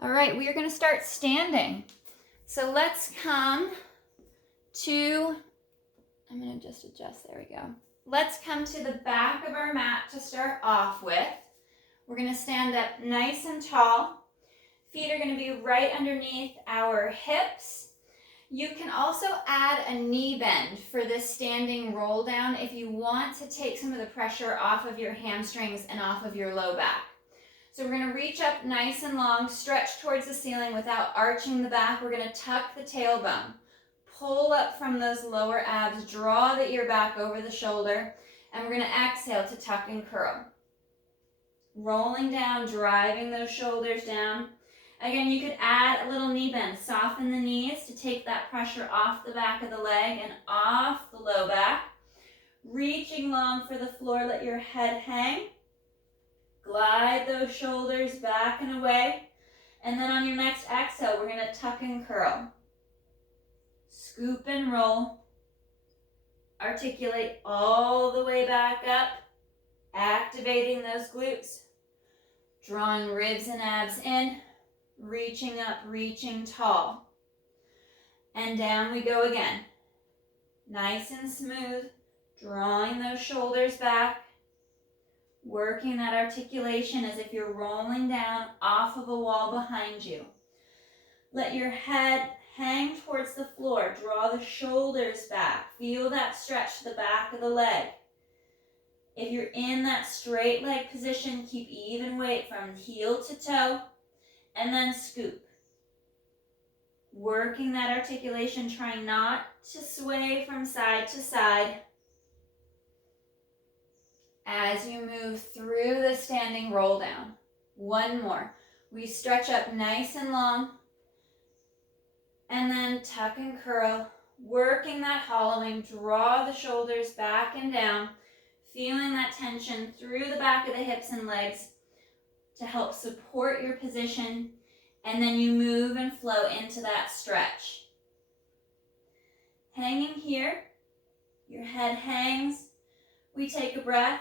All right, we are going to start standing. So let's come to, I'm going to just adjust, there we go. Let's come to the back of our mat to start off with. We're going to stand up nice and tall. Feet are going to be right underneath our hips. You can also add a knee bend for this standing roll down if you want to take some of the pressure off of your hamstrings and off of your low back. So we're going to reach up nice and long, stretch towards the ceiling without arching the back. We're going to tuck the tailbone. Pull up from those lower abs, draw the ear back over the shoulder, and we're going to exhale to tuck and curl. Rolling down, driving those shoulders down. Again, you could add a little knee bend. Soften the knees to take that pressure off the back of the leg and off the low back. Reaching long for the floor, let your head hang. Glide those shoulders back and away. And then on your next exhale, we're going to tuck and curl. Scoop and roll. Articulate all the way back up. Activating those glutes. Drawing ribs and abs in. Reaching up, reaching tall. And down we go again. Nice and smooth. Drawing those shoulders back. Working that articulation as if you're rolling down off of a wall behind you. Let your head hang towards the floor. Draw the shoulders back. Feel that stretch to the back of the leg. If you're in that straight leg position, keep even weight from heel to toe, and then scoop. Working that articulation, trying not to sway from side to side. As you move through the standing roll down. One more. We stretch up nice and long. And then tuck and curl. Working that hollowing. Draw the shoulders back and down. Feeling that tension through the back of the hips and legs to help support your position. And then you move and flow into that stretch. Hanging here. Your head hangs. We take a breath.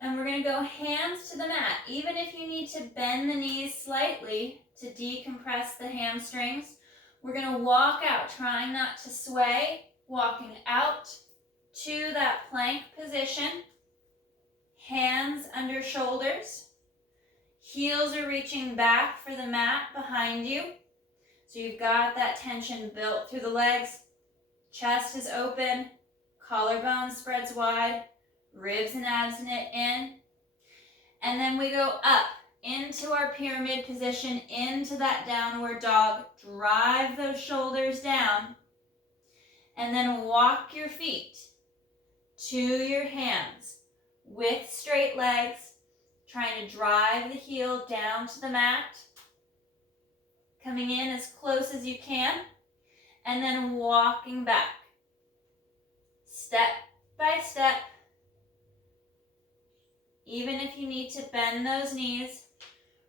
And we're going to go hands to the mat. Even if you need to bend the knees slightly to decompress the hamstrings, we're going to walk out, trying not to sway, walking out to that plank position. Hands under shoulders. Heels are reaching back for the mat behind you. So you've got that tension built through the legs. Chest is open. Collarbone spreads wide. Ribs and abs knit in. And then we go up into our pyramid position, into that downward dog. Drive those shoulders down. And then walk your feet to your hands with straight legs, trying to drive the heel down to the mat. Coming in as close as you can. And then walking back. Step by step. Even if you need to bend those knees,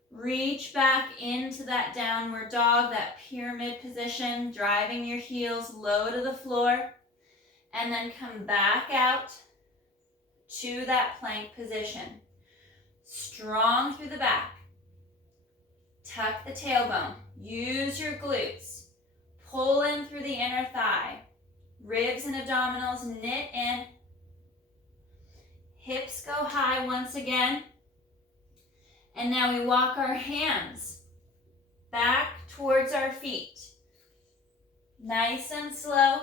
reach back into that downward dog, that pyramid position, driving your heels low to the floor, and then come back out to that plank position. Strong through the back. Tuck the tailbone. Use your glutes. Pull in through the inner thigh. Ribs and abdominals knit in. Hips go high once again. And now we walk our hands back towards our feet. Nice and slow.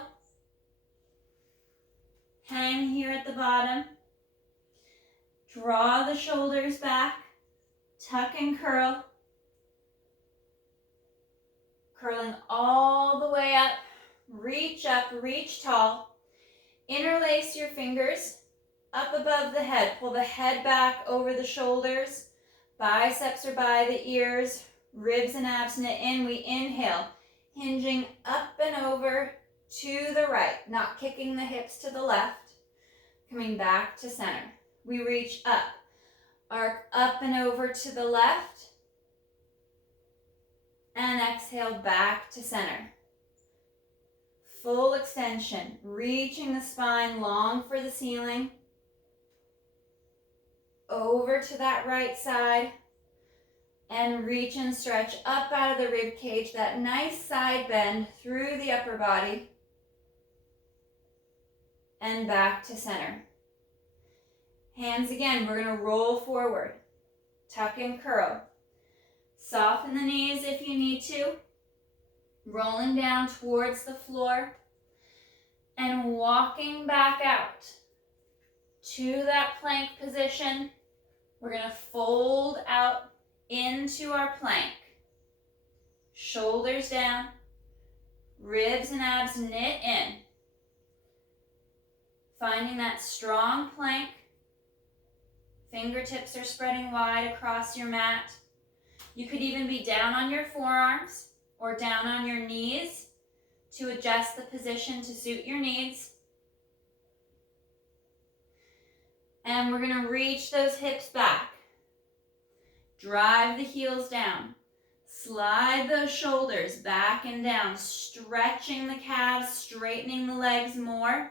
Hang here at the bottom. Draw the shoulders back. Tuck and curl. Curling all the way up. Reach up, reach tall. Interlace your fingers. Up above the head, pull the head back over the shoulders, biceps are by the ears, ribs and abs knit in. We inhale, hinging up and over to the right, not kicking the hips to the left, coming back to center. We reach up, arc up and over to the left, and exhale back to center. Full extension, reaching the spine long for the ceiling. Over to that right side. And reach and stretch up out of the rib cage, that nice side bend through the upper body. And back to center. Hands again, we're going to roll forward. Tuck and curl. Soften the knees if you need to. Rolling down towards the floor. And walking back out to that plank position. We're going to fold out into our plank. Shoulders down. Ribs and abs knit in. Finding that strong plank. Fingertips are spreading wide across your mat. You could even be down on your forearms or down on your knees to adjust the position to suit your needs. And we're going to reach those hips back. Drive the heels down. Slide those shoulders back and down, stretching the calves, straightening the legs more.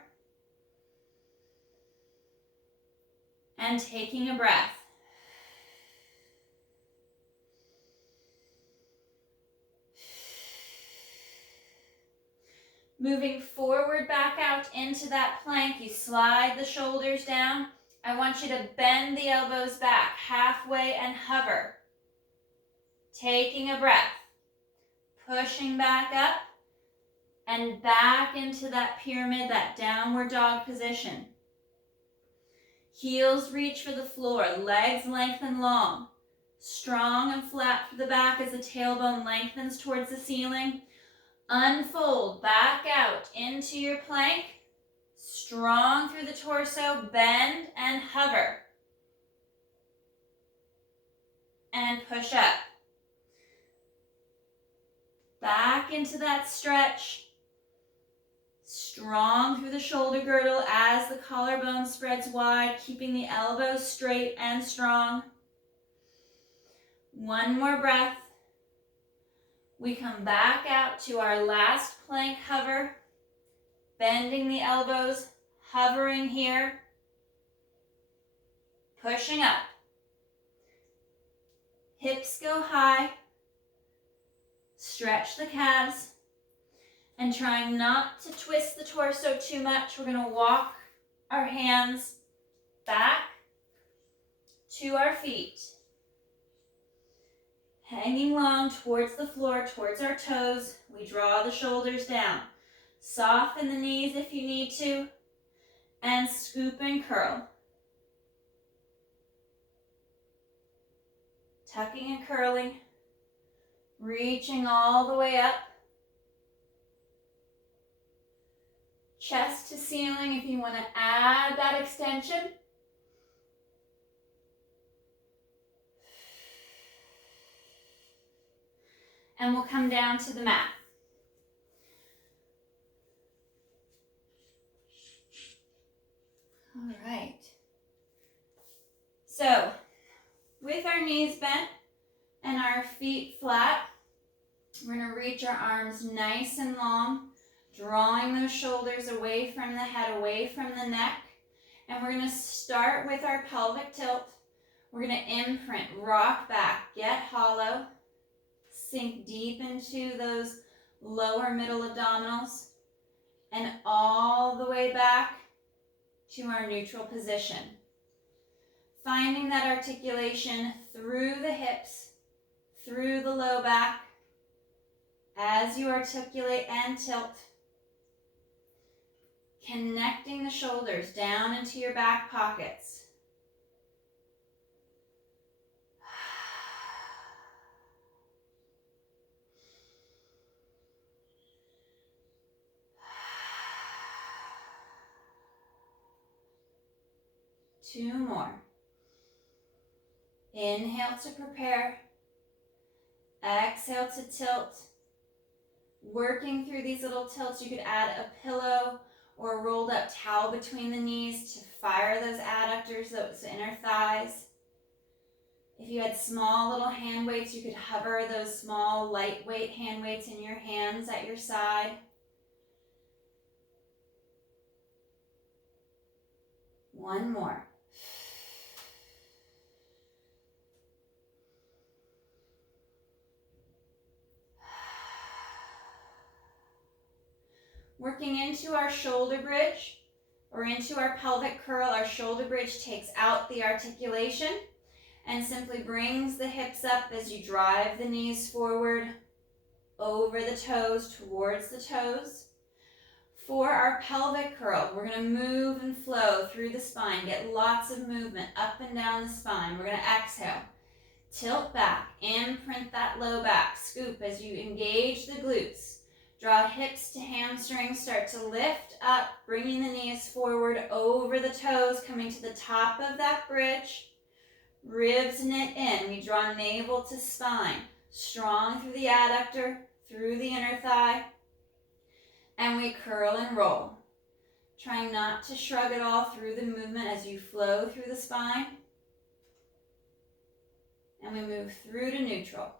And taking a breath. Moving forward back out into that plank, you slide the shoulders down. I want you to bend the elbows back halfway and hover. Taking a breath. Pushing back up and back into that pyramid, that downward dog position. Heels reach for the floor, legs lengthen long. Strong and flat for the back as the tailbone lengthens towards the ceiling. Unfold back out into your plank. Strong through the torso, bend and hover. And push up. Back into that stretch. Strong through the shoulder girdle as the collarbone spreads wide, keeping the elbows straight and strong. One more breath. We come back out to our last plank hover, bending the elbows, hovering here, pushing up. Hips go high, stretch the calves, and trying not to twist the torso too much, we're going to walk our hands back to our feet. Hanging long towards the floor, towards our toes, we draw the shoulders down. Soften the knees if you need to, and scoop and curl. Tucking and curling, reaching all the way up. Chest to ceiling if you want to add that extension. And we'll come down to the mat. All right. So, with our knees bent and our feet flat, we're going to reach our arms nice and long, drawing those shoulders away from the head, away from the neck. And we're going to start with our pelvic tilt. We're going to imprint, rock back, get hollow. Sink deep into those lower middle abdominals and all the way back to our neutral position. Finding that articulation through the hips, through the low back, as you articulate and tilt. Connecting the shoulders down into your back pockets. Two more. Inhale to prepare. Exhale to tilt. Working through these little tilts, you could add a pillow or a rolled up towel between the knees to fire those adductors, those inner thighs. If you had small little hand weights, you could hover those small lightweight hand weights in your hands at your side. One more. Working into our shoulder bridge or into our pelvic curl. Our shoulder bridge takes out the articulation and simply brings the hips up as you drive the knees forward over the toes, towards the toes. For our pelvic curl, we're going to move and flow through the spine. Get lots of movement up and down the spine. We're going to exhale. Tilt back, imprint that low back. Scoop as you engage the glutes. Draw hips to hamstrings, start to lift up, bringing the knees forward over the toes, coming to the top of that bridge. Ribs knit in. We draw navel to spine. Strong through the adductor, through the inner thigh. And we curl and roll. Trying not to shrug at all through the movement as you flow through the spine. And we move through to neutral.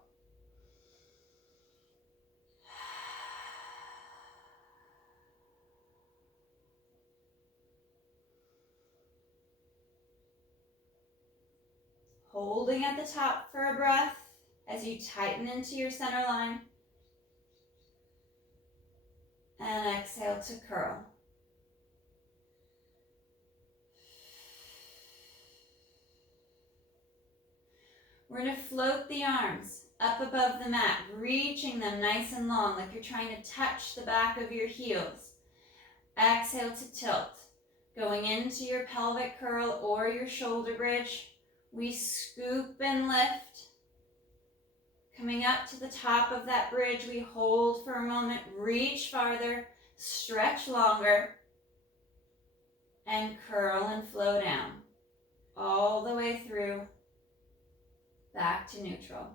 Holding at the top for a breath as you tighten into your center line. And exhale to curl. We're going to float the arms up above the mat, reaching them nice and long like you're trying to touch the back of your heels. Exhale to tilt. Going into your pelvic curl or your shoulder bridge, we scoop and lift. Coming up to the top of that bridge, we hold for a moment, reach farther, stretch longer, and curl and flow down. All the way through, back to neutral.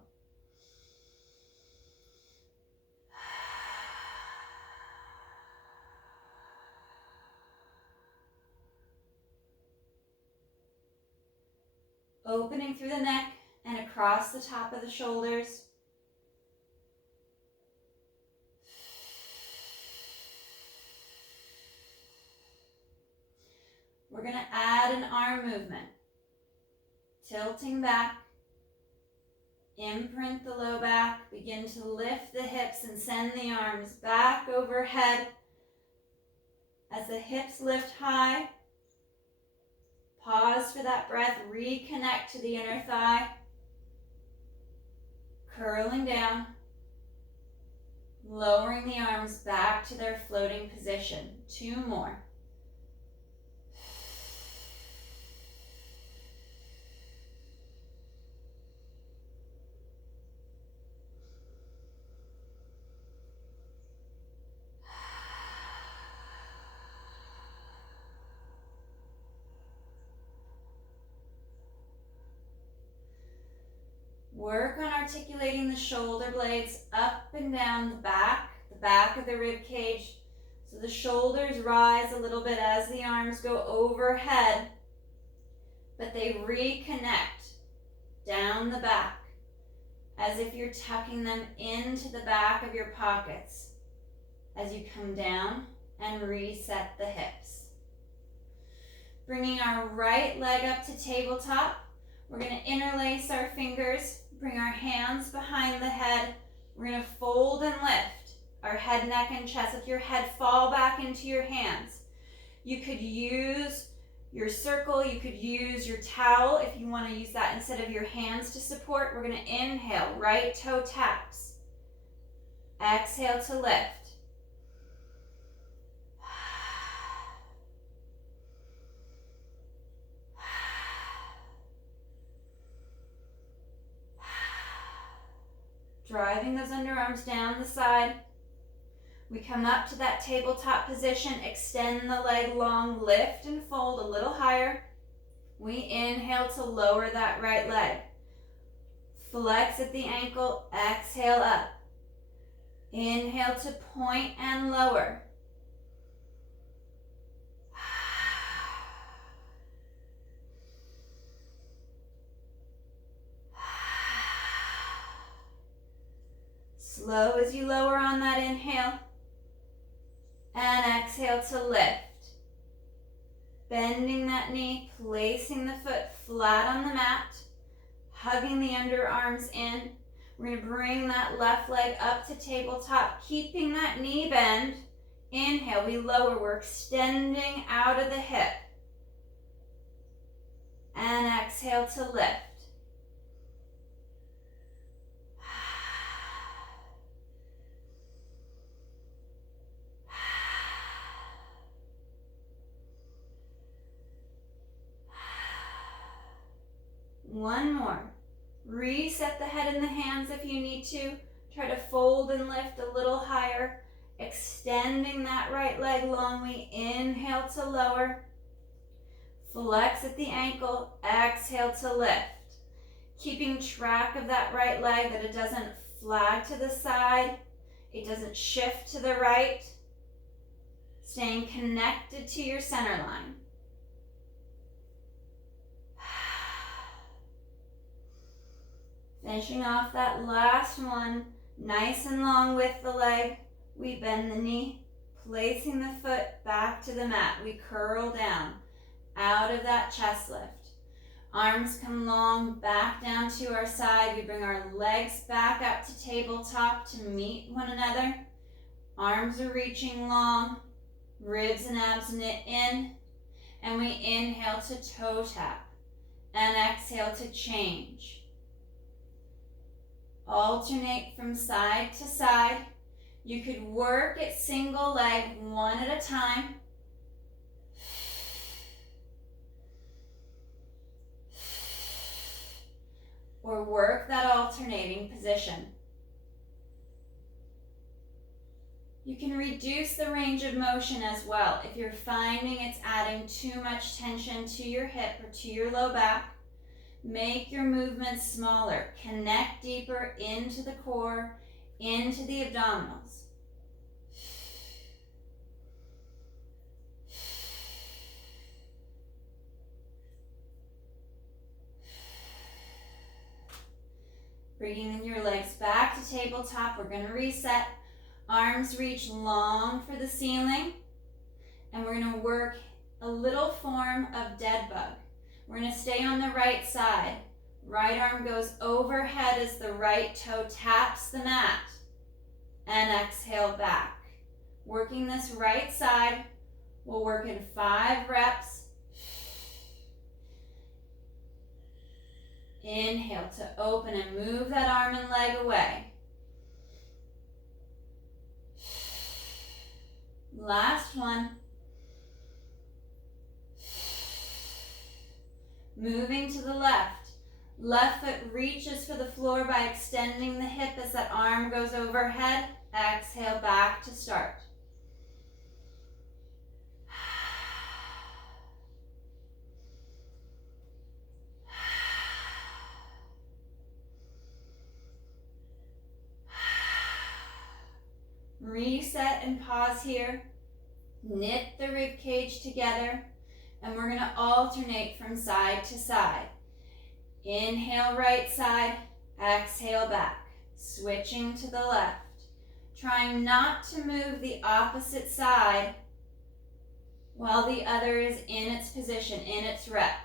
Opening through the neck and across the top of the shoulders. We're going to add an arm movement. Tilting back. Imprint the low back. Begin to lift the hips and send the arms back overhead. As the hips lift high, pause for that breath. Reconnect to the inner thigh. Curling down. Lowering the arms back to their floating position. 2 more. Work on articulating the shoulder blades up and down the back of the rib cage. So the shoulders rise a little bit as the arms go overhead, but they reconnect down the back as if you're tucking them into the back of your pockets as you come down and reset the hips. Bringing our right leg up to tabletop. We're going to interlace our fingers, bring our hands behind the head. We're going to fold and lift our head, neck, and chest. Let your head fall back into your hands. You could use your circle. You could use your towel if you want to use that instead of your hands to support. We're going to inhale, right toe taps. Exhale to lift. Driving those underarms down the side. We come up to that tabletop position, extend the leg long, lift and fold a little higher. We inhale to lower that right leg. Flex at the ankle, exhale up. Inhale to point and lower. Slow as you lower on that inhale. And exhale to lift. Bending that knee, placing the foot flat on the mat. Hugging the underarms in. We're going to bring that left leg up to tabletop, keeping that knee bend. Inhale, we lower, we're extending out of the hip. And exhale to lift. One more. Reset the head and the hands if you need to. Try to fold and lift a little higher. Extending that right leg long. We inhale to lower. Flex at the ankle. Exhale to lift. Keeping track of that right leg, that it doesn't flag to the side. It doesn't shift to the right. Staying connected to your center line. Finishing off that last one, nice and long with the leg. We bend the knee, placing the foot back to the mat. We curl down out of that chest lift. Arms come long, back down to our side. We bring our legs back up to tabletop to meet one another. Arms are reaching long, ribs and abs knit in. And we inhale to toe tap and exhale to change. Alternate from side to side. You could work at single leg one at a time. Or work that alternating position. You can reduce the range of motion as well. If you're finding it's adding too much tension to your hip or to your low back, make your movements smaller. Connect deeper into the core, into the abdominals. Bringing your legs back to tabletop. We're going to reset. Arms reach long for the ceiling. And we're going to work a little form of dead bug. We're going to stay on the right side. Right arm goes overhead as the right toe taps the mat. And exhale back. Working this right side. We'll work in 5 reps. Inhale to open and move that arm and leg away. Last one. Moving to the left. Left foot reaches for the floor by extending the hip as that arm goes overhead. Exhale back to start. Reset and pause here. Knit the rib cage together, and we're going to alternate from side to side. Inhale right side, exhale back. Switching to the left. Trying not to move the opposite side while the other is in its position, in its rep.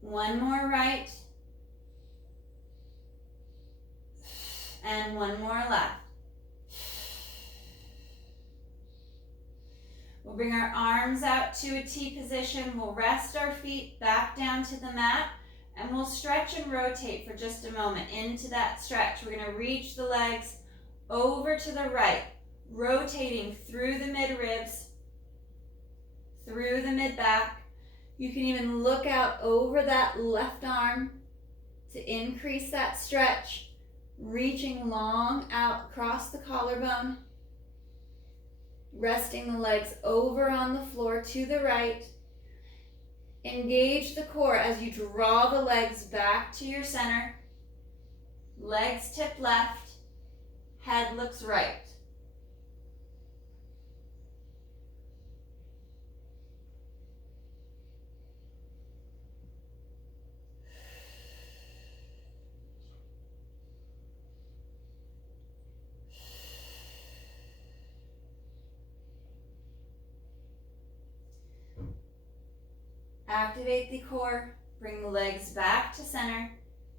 One more right. And one more left. We'll bring our arms out to a T position. We'll rest our feet back down to the mat. And we'll stretch and rotate for just a moment. Into that stretch, we're going to reach the legs over to the right. Rotating through the mid-ribs. Through the mid-back. You can even look out over that left arm to increase that stretch, reaching long out across the collarbone, resting the legs over on the floor to the right. Engage the core as you draw the legs back to your center. Legs tip left, head looks right. Activate the core. Bring the legs back to center,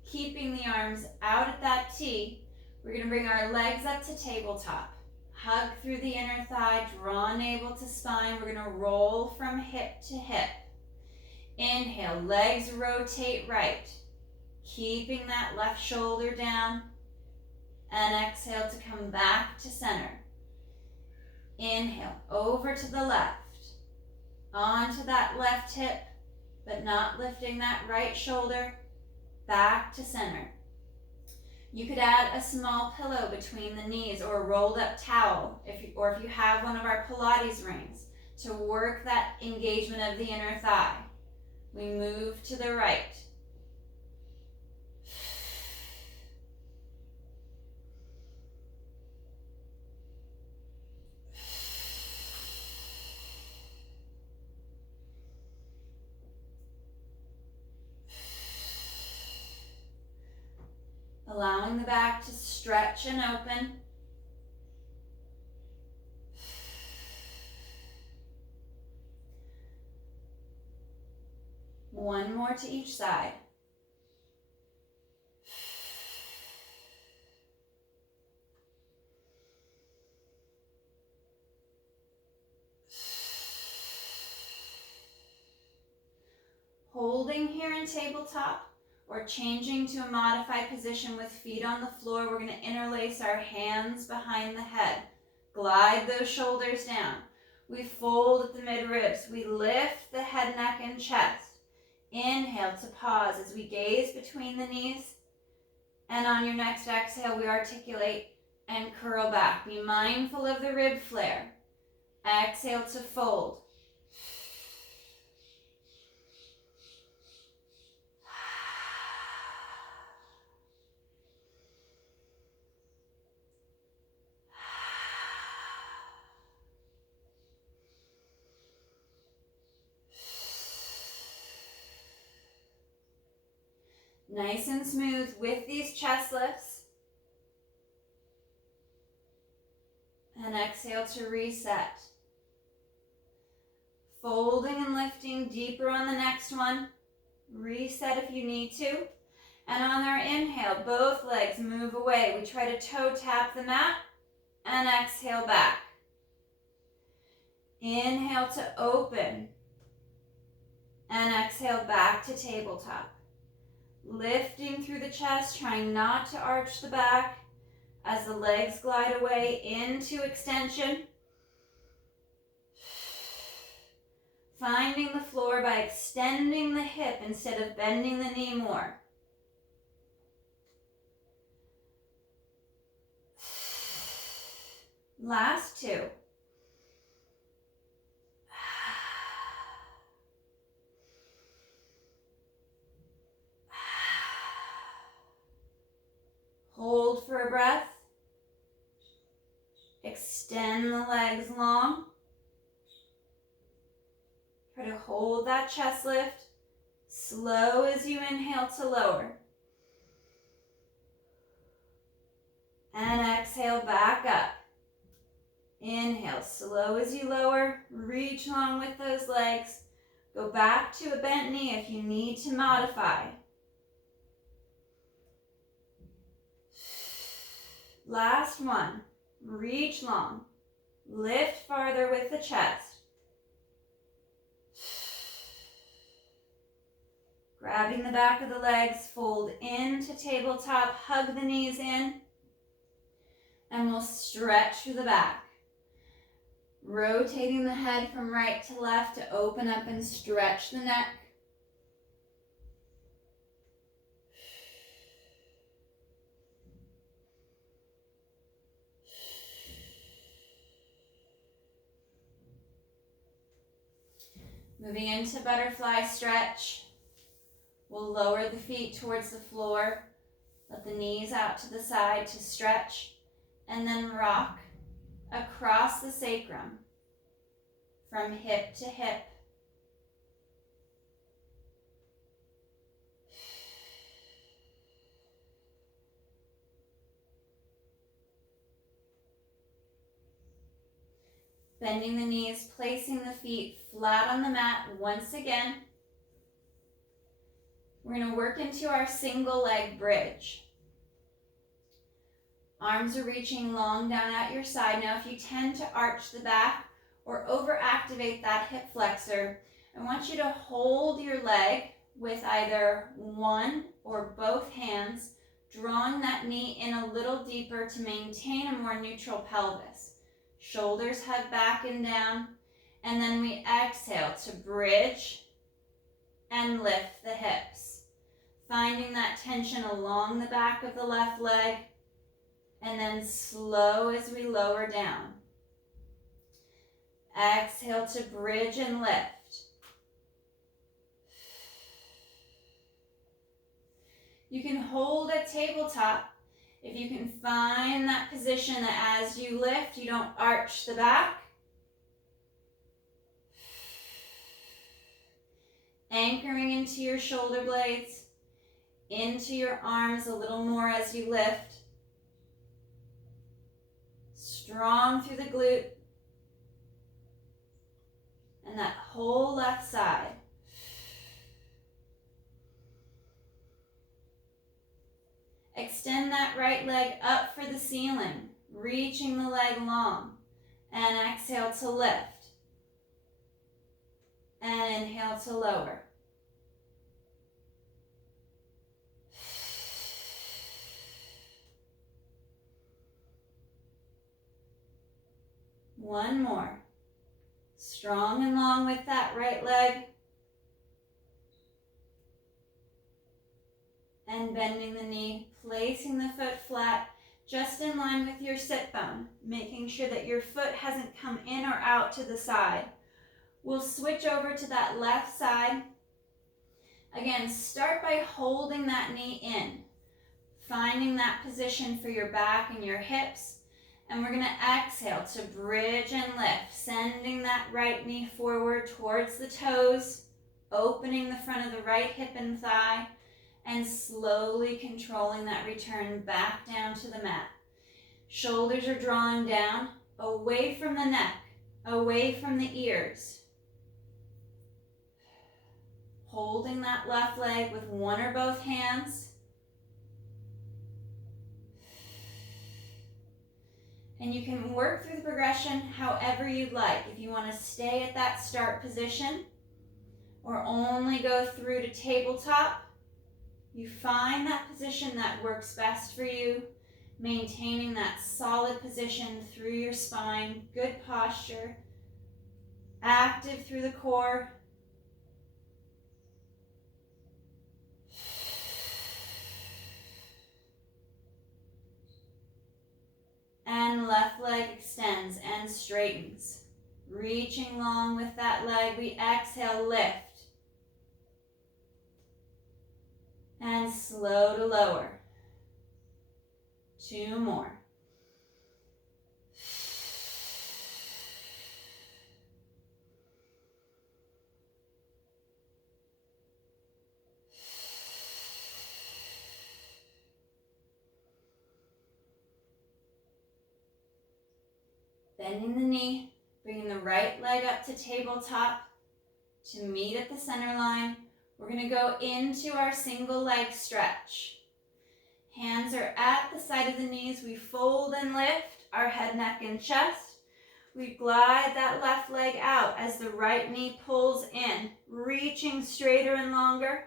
keeping the arms out at that T. We're going to bring our legs up to tabletop. Hug through the inner thigh, draw navel to spine. We're going to roll from hip to hip. Inhale, legs rotate right, keeping that left shoulder down. And exhale to come back to center. Inhale, over to the left, onto that left hip, but not lifting that right shoulder, back to center. You could add a small pillow between the knees or a rolled up towel, if you have one of our Pilates rings, to work that engagement of the inner thigh. We move to the right. Allowing the back to stretch and open. One more to each side. Holding here in tabletop or changing to a modified position with feet on the floor, we're going to interlace our hands behind the head. Glide those shoulders down. We fold at the mid-ribs. We lift the head, neck, and chest. Inhale to pause as we gaze between the knees. And on your next exhale, we articulate and curl back. Be mindful of the rib flare. Exhale to fold. Nice and smooth with these chest lifts. And exhale to reset. Folding and lifting deeper on the next one. Reset if you need to. And on our inhale, both legs move away. We try to toe tap the mat and exhale back. Inhale to open and exhale back to tabletop. Lifting through the chest, trying not to arch the back as the legs glide away into extension. Finding the floor by extending the hip instead of bending the knee more. Last two. Hold for a breath. Extend the legs long. Try to hold that chest lift. Slow as you inhale to lower. And exhale back up. Inhale, slow as you lower. Reach long with those legs. Go back to a bent knee if you need to modify. Last one. Reach long. Lift farther with the chest. Grabbing the back of the legs, fold into tabletop, hug the knees in, and we'll stretch through the back. Rotating the head from right to left to open up and stretch the neck. Moving into butterfly stretch. We'll lower the feet towards the floor. Let the knees out to the side to stretch. And then rock across the sacrum from hip to hip. Bending the knees, placing the feet flat on the mat once again. We're going to work into our single leg bridge. Arms are reaching long down at your side. Now, if you tend to arch the back or overactivate that hip flexor, I want you to hold your leg with either one or both hands, drawing that knee in a little deeper to maintain a more neutral pelvis. Shoulders hug back and down, and then we exhale to bridge and lift the hips. Finding that tension along the back of the left leg, and then slow as we lower down. Exhale to bridge and lift. You can hold at tabletop if you can find that position that as you lift, you don't arch the back. Anchoring into your shoulder blades, into your arms a little more as you lift. Strong through the glute. And that whole left side. Extend that right leg up for the ceiling, reaching the leg long. And exhale to lift. And inhale to lower. One more. Strong and long with that right leg. And bending the knee, placing the foot flat, just in line with your sit bone, making sure that your foot hasn't come in or out to the side. We'll switch over to that left side. Again, start by holding that knee in, finding that position for your back and your hips. And we're going to exhale to bridge and lift, sending that right knee forward towards the toes, opening the front of the right hip and thigh, and slowly controlling that return back down to the mat. Shoulders are drawing down, away from the neck, away from the ears. Holding that left leg with one or both hands. And you can work through the progression however you'd like. If you want to stay at that start position or only go through to tabletop, you find that position that works best for you, maintaining that solid position through your spine, good posture, active through the core. And left leg extends and straightens. Reaching long with that leg, we exhale, lift. And slow to lower. 2 more. Bending the knee, bringing the right leg up to tabletop to meet at the center line. We're going to go into our single leg stretch. Hands are at the side of the knees. We fold and lift our head, neck, and chest. We glide that left leg out as the right knee pulls in, reaching straighter and longer,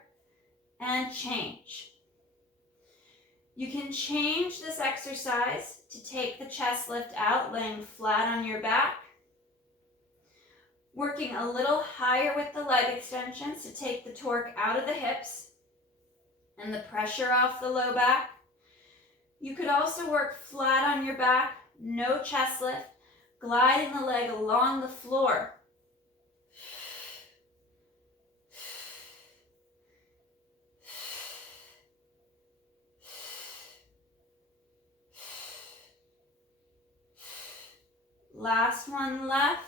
and change. You can change this exercise to take the chest lift out, laying flat on your back. Working a little higher with the leg extensions to take the torque out of the hips and the pressure off the low back. You could also work flat on your back, no chest lift, gliding the leg along the floor. Last one left.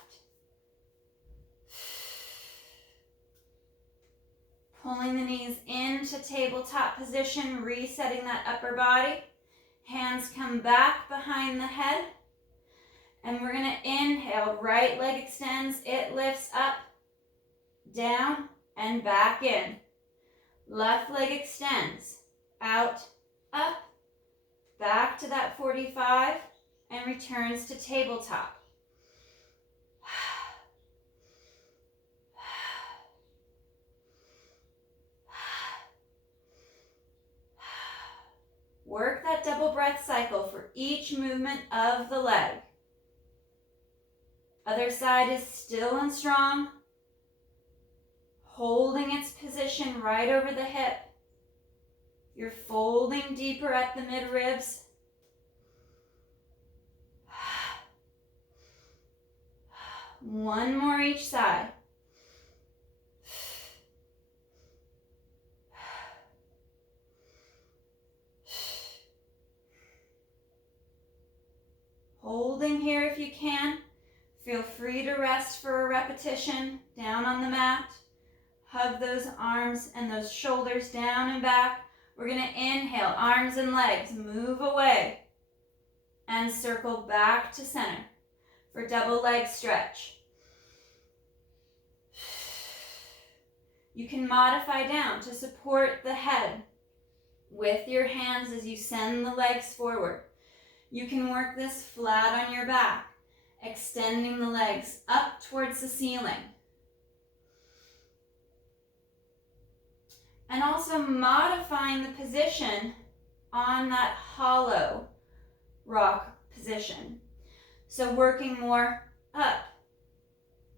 Pulling the knees into tabletop position, resetting that upper body. Hands come back behind the head. And we're going to inhale, right leg extends, it lifts up, down, and back in. Left leg extends. Out, up, back to that 45, and returns to tabletop. Work that double breath cycle for each movement of the leg. Other side is still and strong, holding its position right over the hip. You're folding deeper at the mid-ribs. One more each side. Holding here if you can. Feel free to rest for a repetition down on the mat. Hug those arms and those shoulders down and back. We're going to inhale, arms and legs, move away, and circle back to center for double leg stretch. You can modify down to support the head with your hands as you send the legs forward. You can work this flat on your back, extending the legs up towards the ceiling. And also modifying the position on that hollow rock position. So working more up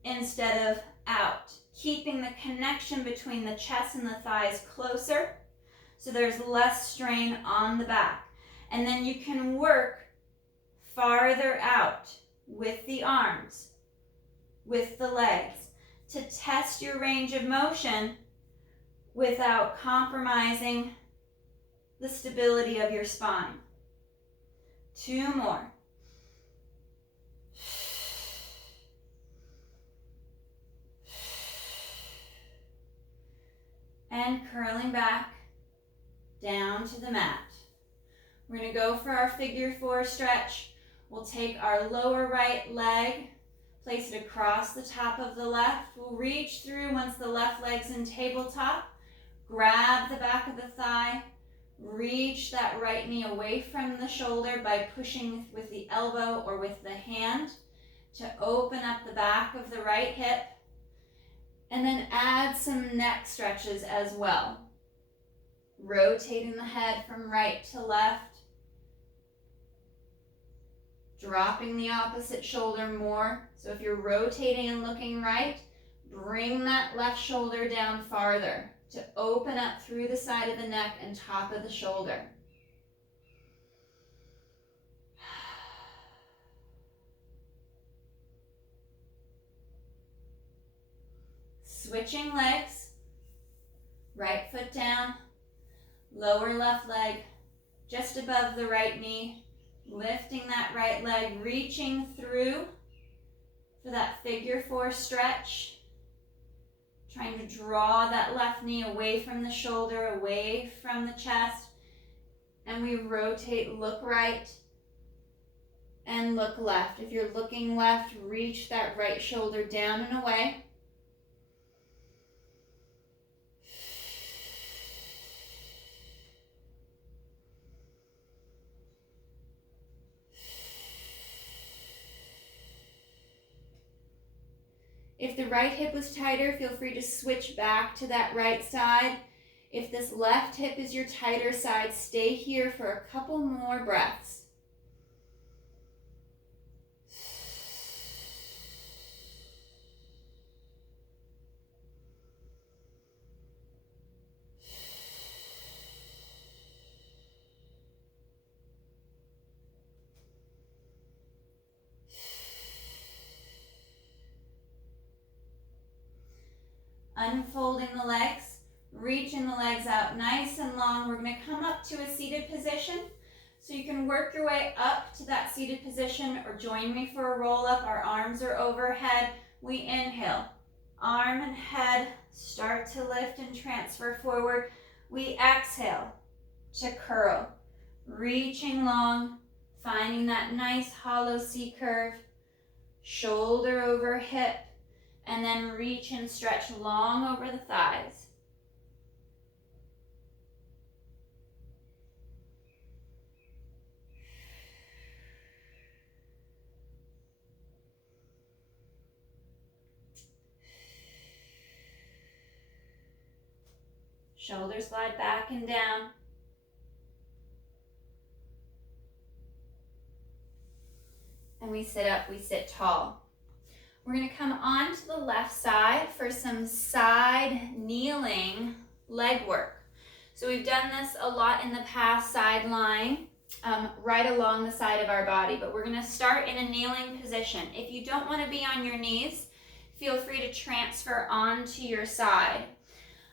instead of out, keeping the connection between the chest and the thighs closer so there's less strain on the back. And then you can work farther out with the arms, with the legs, to test your range of motion without compromising the stability of your spine. 2 more. And curling back down to the mat. We're going to go for our figure 4 stretch. We'll take our lower right leg, place it across the top of the left. We'll reach through once the left leg's in tabletop. Grab the back of the thigh. Reach that right knee away from the shoulder by pushing with the elbow or with the hand to open up the back of the right hip. And then add some neck stretches as well. Rotating the head from right to left. Dropping the opposite shoulder more. So if you're rotating and looking right, bring that left shoulder down farther to open up through the side of the neck and top of the shoulder. Switching legs, right foot down, lower left leg just above the right knee, lifting that right leg, reaching through for that figure 4 stretch. Trying to draw that left knee away from the shoulder, away from the chest. And we rotate, look right and look left. If you're looking left, reach that right shoulder down and away. If the right hip was tighter, feel free to switch back to that right side. If this left hip is your tighter side, stay here for a couple more breaths. Unfolding the legs, reaching the legs out nice and long. We're going to come up to a seated position. So you can work your way up to that seated position or join me for a roll up. Our arms are overhead. We inhale. Arm and head start to lift and transfer forward. We exhale to curl, reaching long, finding that nice hollow C curve, shoulder over hip, and then reach and stretch long over the thighs. Shoulders glide back and down. And we sit up, we sit tall. We're going to come on to the left side for some side kneeling leg work. So we've done this a lot in the past, side lying, right along the side of our body. But we're going to start in a kneeling position. If you don't want to be on your knees, feel free to transfer onto your side.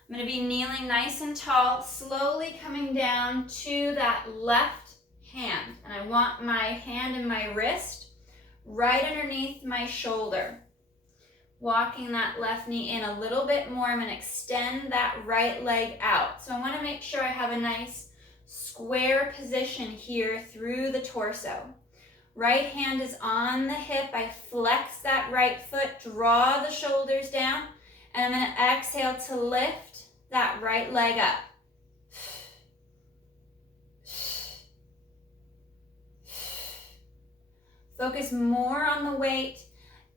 I'm going to be kneeling nice and tall, slowly coming down to that left hand. And I want my hand and my wrist right underneath my shoulder. Walking that left knee in a little bit more. I'm going to extend that right leg out. So I want to make sure I have a nice square position here through the torso. Right hand is on the hip. I flex that right foot, draw the shoulders down, and I'm going to exhale to lift that right leg up. Focus more on the weight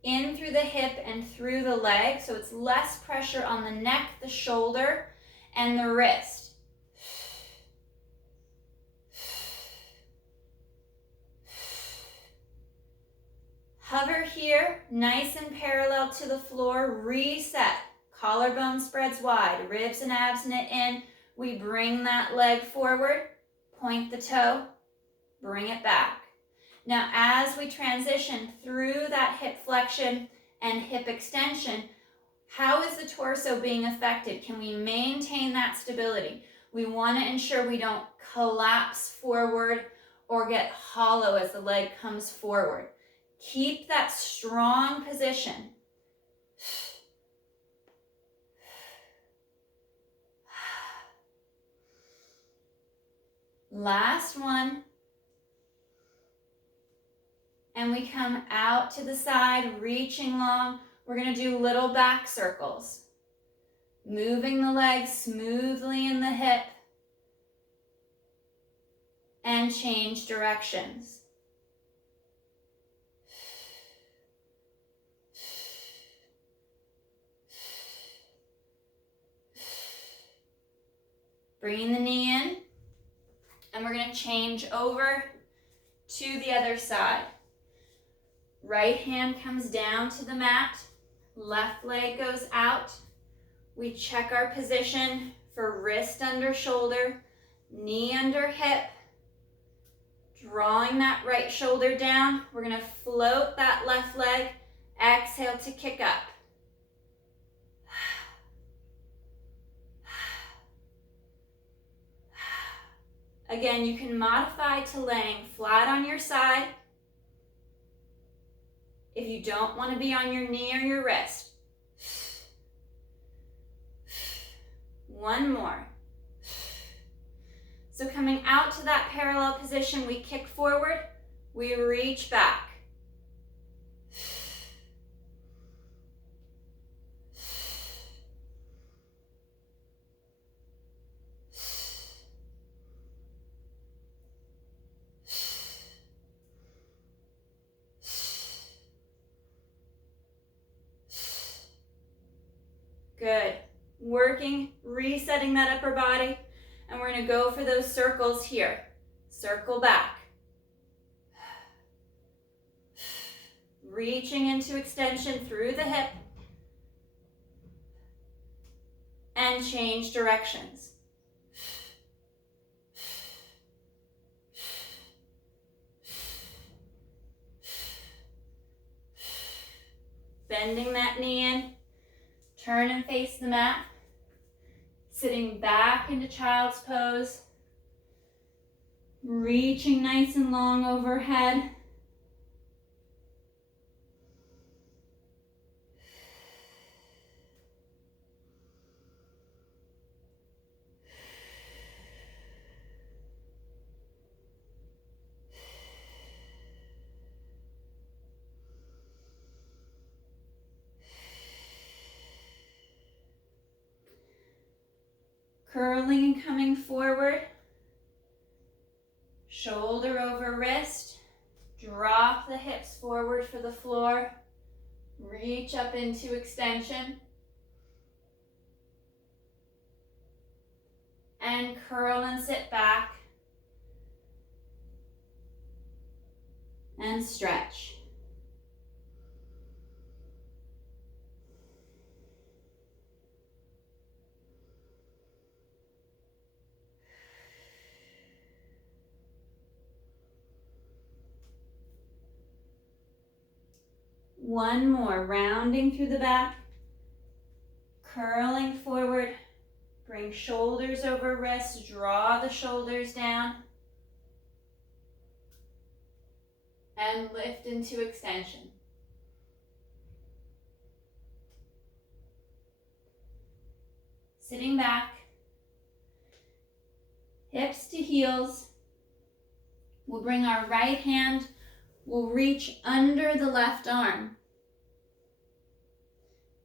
in through the hip and through the leg, so it's less pressure on the neck, the shoulder, and the wrist. Hover here, nice and parallel to the floor. Reset. Collarbone spreads wide, ribs and abs knit in. We bring that leg forward, point the toe, bring it back. Now, as we transition through that hip flexion and hip extension, how is the torso being affected? Can we maintain that stability? We want to ensure we don't collapse forward or get hollow as the leg comes forward. Keep that strong position. Last one. And we come out to the side, reaching long. We're going to do little back circles. Moving the legs smoothly in the hip. And change directions. Bringing the knee in. And we're going to change over to the other side. Right hand comes down to the mat, left leg goes out. We check our position for wrist under shoulder, knee under hip. Drawing that right shoulder down, we're going to float that left leg, exhale to kick up. Again, you can modify to laying flat on your side. If you don't want to be on your knee or your wrist. One more. So coming out to that parallel position, we kick forward, we reach back. Good. Working, resetting that upper body. And we're going to go for those circles here. Circle back. Reaching into extension through the hip. And change directions. Bending that knee in. Turn and face the mat. Sitting back into child's pose. Reaching nice and long overhead. Curling and coming forward. Shoulder over wrist. Drop the hips forward for the floor. Reach up into extension. and curl and sit back and stretch. One more, rounding through the back, curling forward, bring shoulders over wrists, draw the shoulders down, and lift into extension. Sitting back, hips to heels. We'll bring our right hand, we'll reach under the left arm.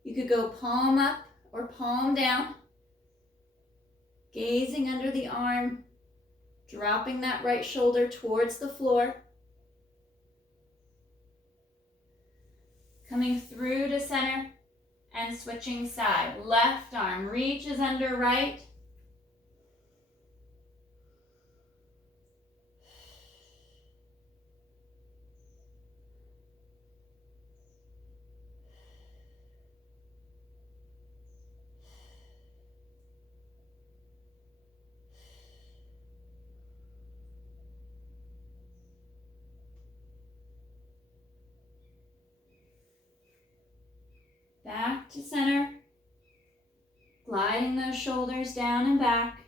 You could go palm up or palm down, gazing under the arm, dropping that right shoulder towards the floor. Coming through to center and switching side. Left arm reaches under right. Back to center. Gliding those shoulders down and back.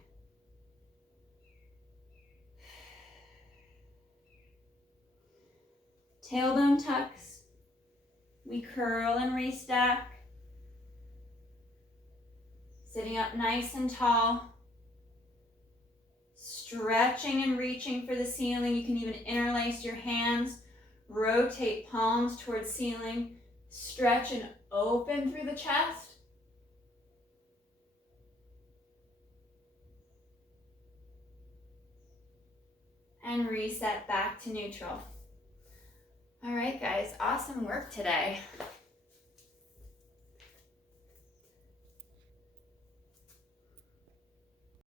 Tailbone tucks. We curl and restack. Sitting up nice and tall. Stretching and reaching for the ceiling. You can even interlace your hands. Rotate palms towards ceiling. Stretch and open through the chest. And reset back to neutral. All right, guys, awesome work today.